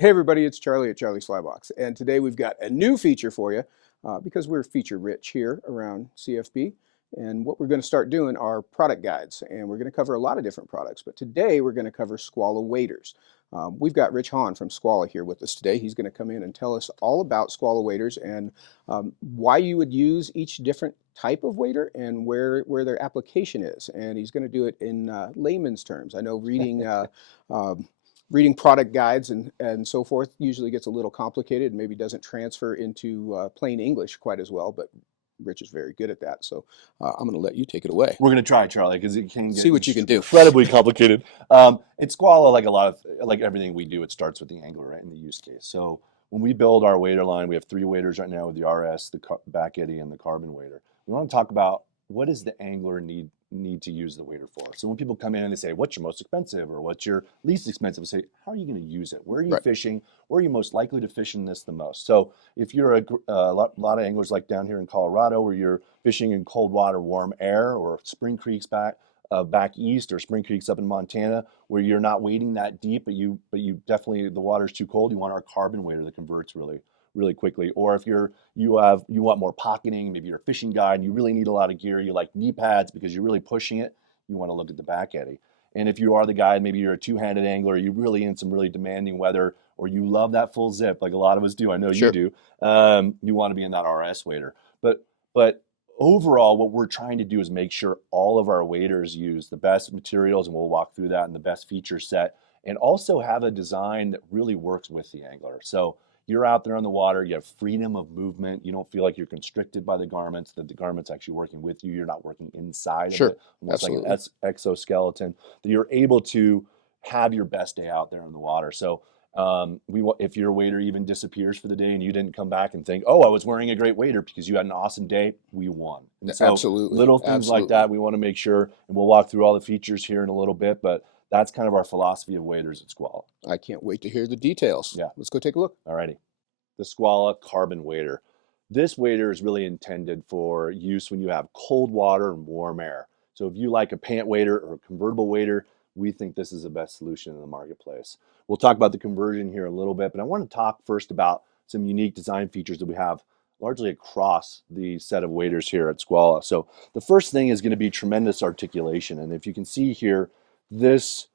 Hey everybody, it's Charlie at Charlie Slybox, and today we've got a new feature for you because we're feature rich here around CFB. And what we're going to start doing are product guides, and we're going to cover a lot of different products. But today we're going to cover Skwala waders. We've got Rich Hohne from Skwala here with us today. He's going to come in and tell us all about Skwala waders and why you would use each different type of wader and where their application is. And he's going to do it in layman's terms. I know reading product guides and so forth usually gets a little complicated and maybe doesn't transfer into plain English quite as well, but Rich is very good at that. So I'm going to let you take it away. We're going to try, Charlie, because it can get See what you can do. incredibly complicated. It's Skwala, like everything we do, it starts with the angler, right, in the use case. So when we build our wader line, we have 3 waders right now with the RS, the back eddy, and the carbon wader. We want to talk about what does the angler need to use the wader for. So when people come in and they say, what's your most expensive or what's your least expensive, we say, how are you going to use it? Where are you fishing? Where are you most likely to fish in this the most? So if you're a lot of anglers like down here in Colorado where you're fishing in cold water, warm air, or spring creeks back east, or spring creeks up in Montana where you're not wading that deep, but you definitely, the water's too cold, you want our carbon wader that converts really quickly. Or if you want more pocketing, maybe you're a fishing guide and you really need a lot of gear, you like knee pads because you're really pushing it, you want to look at the back eddy. And if you are the guy, maybe you're a two-handed angler, you're really in some really demanding weather, or you love that full zip like a lot of us do, I know you do, you want to be in that RS wader. But overall, what we're trying to do is make sure all of our waders use the best materials, and we'll walk through that, and the best feature set, and also have a design that really works with the angler. So you're out there on the water, you have freedom of movement, you don't feel like you're constricted by the garments, that the garment's actually working with you, you're not working inside of it, almost like an exoskeleton, that you're able to have your best day out there in the water. So if your wader even disappears for the day and you didn't come back and think, oh, I was wearing a great wader because you had an awesome day, we won. And so little things like that, we want to make sure, and we'll walk through all the features here in a little bit, but that's kind of our philosophy of waders at Skwala. I can't wait to hear the details. Yeah. Let's go take a look. Alrighty. The Skwala carbon wader. This wader is really intended for use when you have cold water and warm air. So if you like a pant wader or a convertible wader, we think this is the best solution in the marketplace. We'll talk about the conversion here a little bit, but I want to talk first about some unique design features that we have largely across the set of waders here at Skwala. So the first thing is going to be tremendous articulation. And if you can see here, this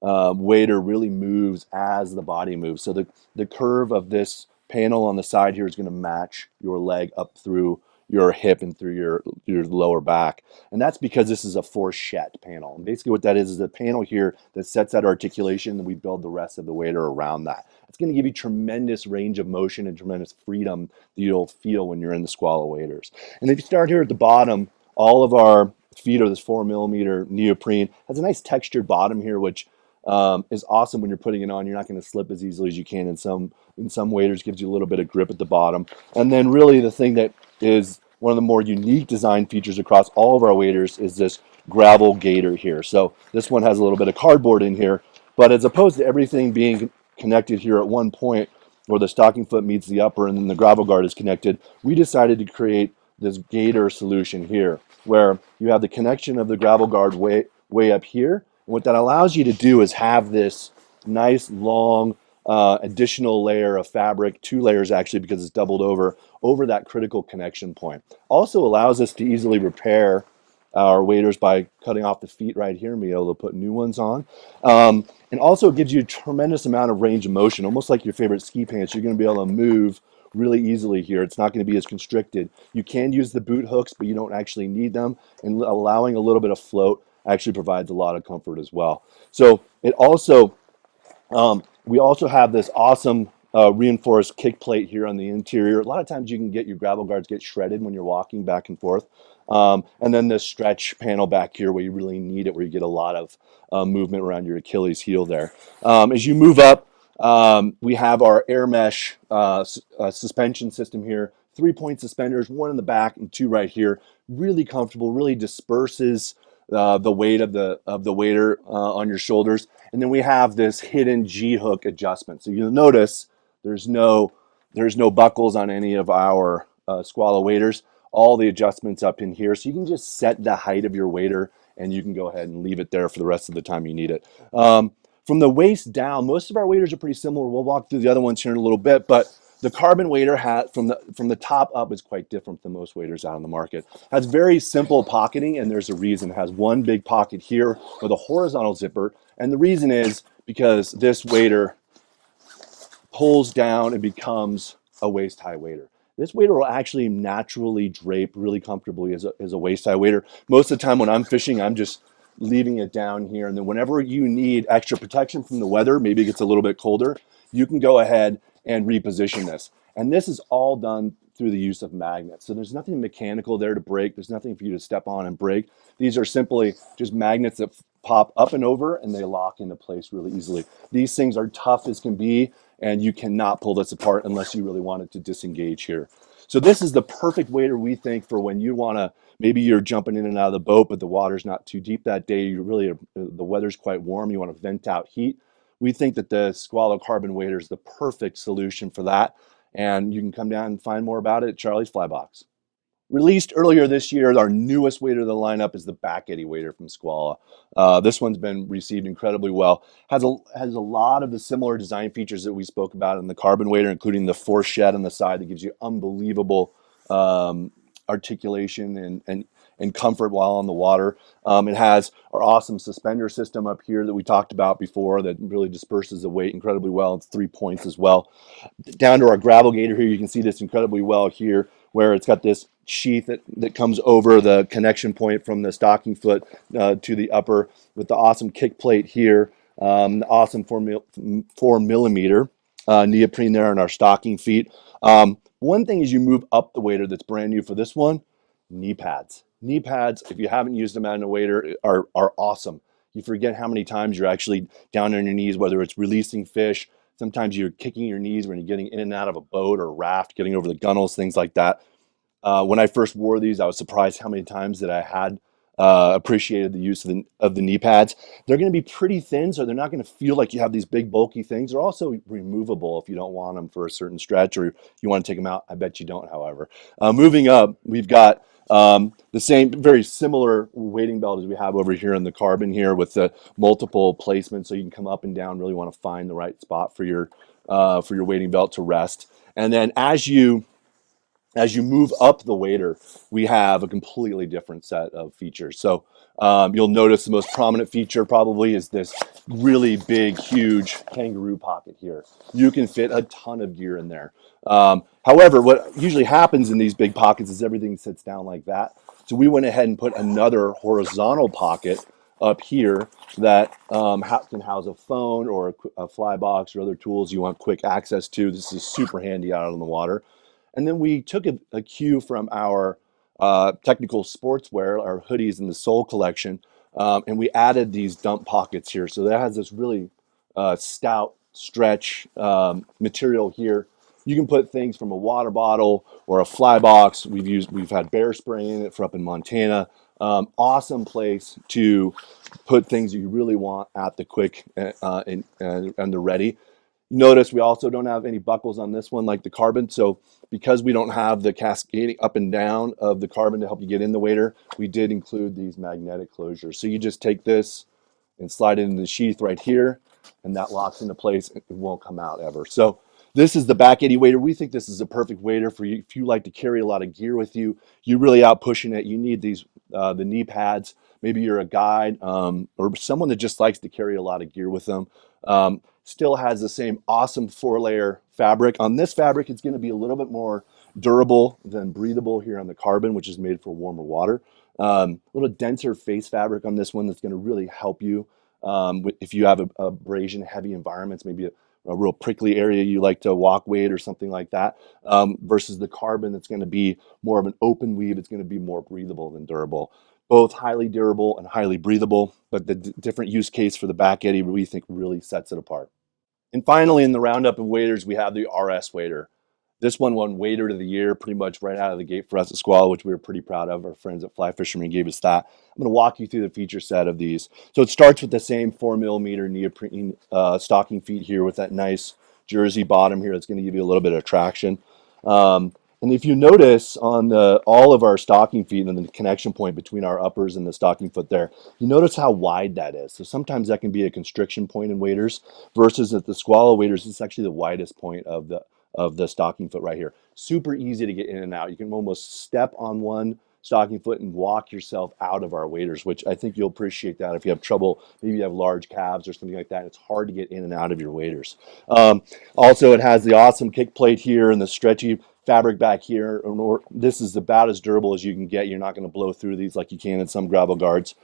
wader really moves as the body moves. So the curve of this panel on the side here is going to match your leg up through your hip and through your lower back. And that's because this is a fourchette panel. And basically what that is a panel here that sets that articulation, and we build the rest of the wader around that. It's going to give you tremendous range of motion and tremendous freedom that you'll feel when you're in the Skwala waders. And if you start here at the bottom, all of our feet are this 4mm neoprene. Has a nice textured bottom here, which is awesome when you're putting it on. You're not going to slip as easily as you can in some waders. Gives you a little bit of grip at the bottom. And then really the thing that is one of the more unique design features across all of our waders is this gravel gaiter here. So this one has a little bit of cardboard in here, but as opposed to everything being connected here at one point where the stocking foot meets the upper and then the gravel guard is connected, we decided to create this gaiter solution here where you have the connection of the gravel guard way up here. And what that allows you to do is have this nice long additional layer of fabric, 2 layers actually because it's doubled over that critical connection point. Also allows us to easily repair our waders by cutting off the feet right here and be able to put new ones on. And also it gives you a tremendous amount of range of motion, almost like your favorite ski pants. You're going to be able to move really easily here. It's not going to be as constricted. You can use the boot hooks, but you don't actually need them. And allowing a little bit of float actually provides a lot of comfort as well. So it also, we also have this awesome reinforced kick plate here on the interior. A lot of times you can get your gravel guards get shredded when you're walking back and forth. And then this stretch panel back here where you really need it, where you get a lot of movement around your Achilles heel there. As you move up, we have our air mesh suspension system here. 3-point suspenders, 1 in the back and 2 right here. Really comfortable, really disperses the weight of the wader on your shoulders. And then we have this hidden G-hook adjustment. So you'll notice there's no buckles on any of our Skwala waders. All the adjustments up in here. So you can just set the height of your wader and you can go ahead and leave it there for the rest of the time you need it. From the waist down, most of our waders are pretty similar. We'll walk through the other ones here in a little bit, but the carbon wader hat from the top up is quite different than most waders out on the market. It has very simple pocketing, and there's a reason. It has one big pocket here with a horizontal zipper, and the reason is because this wader pulls down and becomes a waist-high wader. This wader will actually naturally drape really comfortably as a waist-high wader. Most of the time when I'm fishing, I'm just leaving it down here. And then whenever you need extra protection from the weather, maybe it gets a little bit colder, you can go ahead and reposition this. And this is all done through the use of magnets. So there's nothing mechanical there to break. There's nothing for you to step on and break. These are simply just magnets that pop up and over, and they lock into place really easily. These things are tough as can be, and you cannot pull this apart unless you really want it to disengage here. So this is the perfect wader, we think, for when you want to, maybe you're jumping in and out of the boat, but the water's not too deep that day. You really, the weather's quite warm. You want to vent out heat. We think that the Skwala Carbon Wader is the perfect solution for that. And you can come down and find more about it at Charlie's Fly Box. Released earlier this year, our newest wader of the lineup is the Back Eddy wader from Skwala. This one's been received incredibly well. Has a lot of the similar design features that we spoke about in the carbon wader, including the force shed on the side that gives you unbelievable articulation and comfort while on the water. It has our awesome suspender system up here that we talked about before that really disperses the weight incredibly well. It's 3 points as well. Down to our gravel gator here, you can see this incredibly well here, where it's got this sheath that comes over the connection point from the stocking foot to the upper, with the awesome kick plate here, the awesome 4 millimeter neoprene there on our stocking feet. One thing is you move up the wader that's brand new for this one, knee pads. Knee pads, if you haven't used them out in a wader, are awesome. You forget how many times you're actually down on your knees, whether it's releasing fish. Sometimes you're kicking your knees when you're getting in and out of a boat or a raft, getting over the gunnels, things like that. When I first wore these, I was surprised how many times that I had appreciated the use of the knee pads. They're going to be pretty thin, so they're not going to feel like you have these big bulky things. They're also removable if you don't want them for a certain stretch or you want to take them out. I bet you don't, however. Moving up, we've got the same, very similar wading belt as we have over here in the carbon here with the multiple placements, so you can come up and down. Really want to find the right spot for your wading belt to rest. And then as you move up the wader, we have a completely different set of features. So you'll notice the most prominent feature probably is this really big, huge kangaroo pocket here. You can fit a ton of gear in there. However, what usually happens in these big pockets is everything sits down like that. So we went ahead and put another horizontal pocket up here that can house a phone or a fly box or other tools you want quick access to. This is super handy out on the water. And then we took a cue from our technical sportswear, our hoodies in the Soul collection, and we added these dump pockets here. So that has this really stout stretch material here. You can put things from a water bottle or a fly box. We've had bear spray in it for up in Montana. Awesome place to put things you really want at the quick and the ready. Notice we also don't have any buckles on this one like the carbon. So because we don't have the cascading up and down of the carbon to help you get in the wader, we did include these magnetic closures. So you just take this and slide it into the sheath right here, and that locks into place. It won't come out ever. So this is the Back Eddy wader. We think this is a perfect wader for you if you like to carry a lot of gear with you. You're really out pushing it. You need these the knee pads. Maybe you're a guide or someone that just likes to carry a lot of gear with them. Still has the same awesome 4-layer fabric. On this fabric, it's going to be a little bit more durable than breathable here on the carbon, which is made for warmer water. A little denser face fabric on this one that's going to really help you if you have abrasion heavy environments, maybe a real prickly area you like to walk wade or something like that, versus the carbon that's going to be more of an open weave. It's going to be more breathable than durable. Both highly durable and highly breathable, but the different use case for the Back Eddy we think really sets it apart. And finally, in the roundup of waders, we have the RS wader. This one won Wader of the Year pretty much right out of the gate for us at Skwala, which we were pretty proud of. Our friends at Fly Fisherman gave us that. I'm going to walk you through the feature set of these. So it starts with the same 4 millimeter neoprene stocking feet here with that nice jersey bottom here. That's going to give you a little bit of traction. And if you notice on all of our stocking feet and the connection point between our uppers and the stocking foot there, you notice how wide that is. So sometimes that can be a constriction point in waders versus at the Skwala waders, it's actually the widest point of the stocking foot right here. Super easy to get in and out. You can almost step on one stocking foot and walk yourself out of our waders, which I think you'll appreciate that if you have trouble, maybe you have large calves or something like that. It's hard to get in and out of your waders. Also, it has the awesome kick plate here and the stretchy fabric back here. This is about as durable as you can get. You're not going to blow through these like you can in some gravel guards.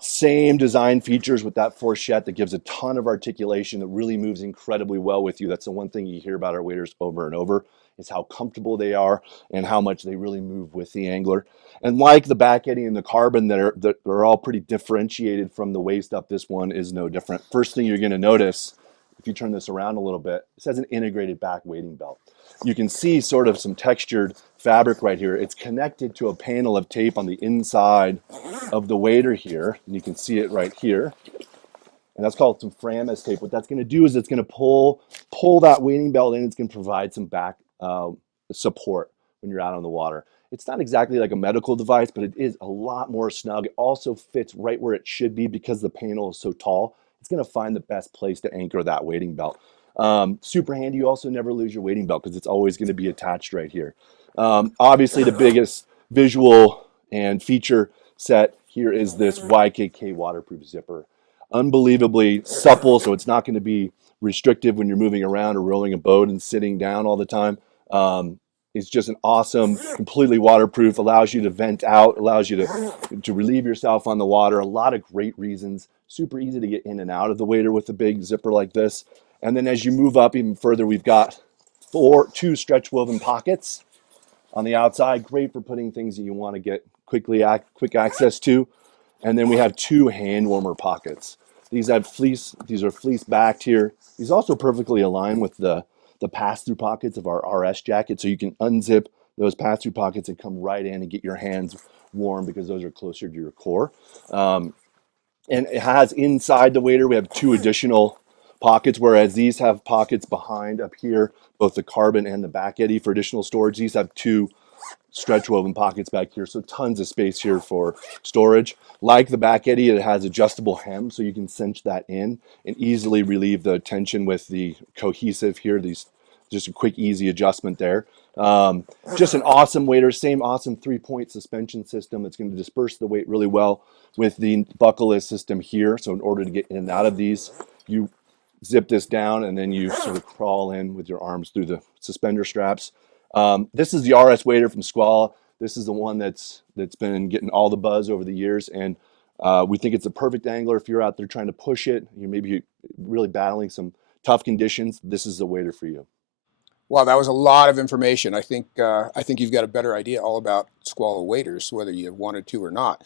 Same design features with that fourchette that gives a ton of articulation that really moves incredibly well with you. That's the one thing you hear about our waders over and over, is how comfortable they are and how much they really move with the angler. And like the back eddy and the carbon that are all pretty differentiated from the waist up, this one is no different. First thing you're going to notice, if you turn this around a little bit, it has an integrated back wading belt. You can see sort of some textured fabric right here. It's connected to a panel of tape on the inside of the wader here. And you can see it right here. And that's called some Framus tape. What that's going to do is it's going to pull that wading belt in. It's going to provide some back support when you're out on the water. It's not exactly like a medical device, but it is a lot more snug. It also fits right where it should be because the panel is so tall. It's going to find the best place to anchor that wading belt. Super handy. You also never lose your wading belt because it's always going to be attached right here. Obviously, the biggest visual and feature set here is this YKK waterproof zipper. Unbelievably supple, so it's not going to be restrictive when you're moving around or rolling a boat and sitting down all the time. It's just an awesome, completely waterproof, allows you to vent out, allows you to relieve yourself on the water. A lot of great reasons. Super easy to get in and out of the wader with a big zipper like this. And then as you move up even further, we've got two stretch woven pockets on the outside. Great for putting things that you want to get quick access to. And then we have two hand warmer pockets. These are fleece backed here. These also perfectly align with the pass-through pockets of our RS jacket. So you can unzip those pass-through pockets and come right in and get your hands warm because those are closer to your core. And it has inside the wader, we have two additional pockets, whereas these have pockets behind up here, both the carbon and the back eddy for additional storage. These have two stretch woven pockets back here, so tons of space here for storage. Like the back eddy, it has adjustable hem, so you can cinch that in and easily relieve the tension with the cohesive here. Just a quick, easy adjustment there. Just an awesome wader, same awesome 3-point suspension system that's going to disperse the weight really well with the buckleless system here. So in order to get in and out of these, you zip this down and then you sort of crawl in with your arms through the suspender straps. This is the RS wader from Skwala. This is the one that's been getting all the buzz over the years, and we think it's a perfect angler if you're out there trying to push it. You maybe really battling some tough conditions. This is the wader for you. Wow, that was a lot of information. I think you've got a better idea all about Skwala waders, whether you wanted to or not.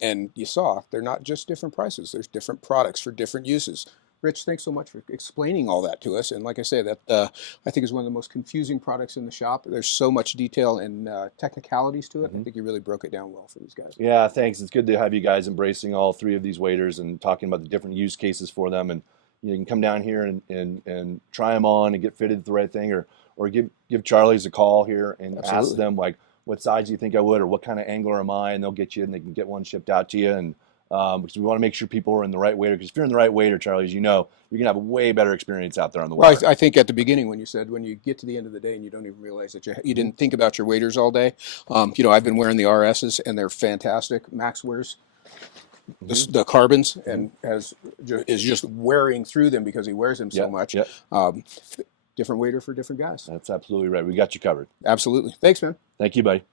And you saw they're not just different prices. There's different products for different uses. Rich, thanks so much for explaining all that to us. And like I say, that I think is one of the most confusing products in the shop. There's so much detail and technicalities to it. I think you really broke it down well for these guys. Yeah, thanks. It's good to have you guys embracing all three of these waders and talking about the different use cases for them. And you can come down here and try them on and get fitted the right thing, or give Charlie's a call here and Absolutely. ask them like, what size do you think I would, or what kind of angler am I, and they'll get you and they can get one shipped out to you. And because we want to make sure people are in the right wader, because if you're in the right wader, Charlie, as you know, you're gonna have a way better experience out there on the water. Well, I think at the beginning when you said when you get to the end of the day and you don't even realize that you didn't think about your waders all day. I've been wearing the RSs and they're fantastic. Max wears the carbons and is just wearing through them because he wears them so much. Yep. Different wader for different guys. That's absolutely right. We got you covered. Absolutely. Thanks, man. Thank you, buddy.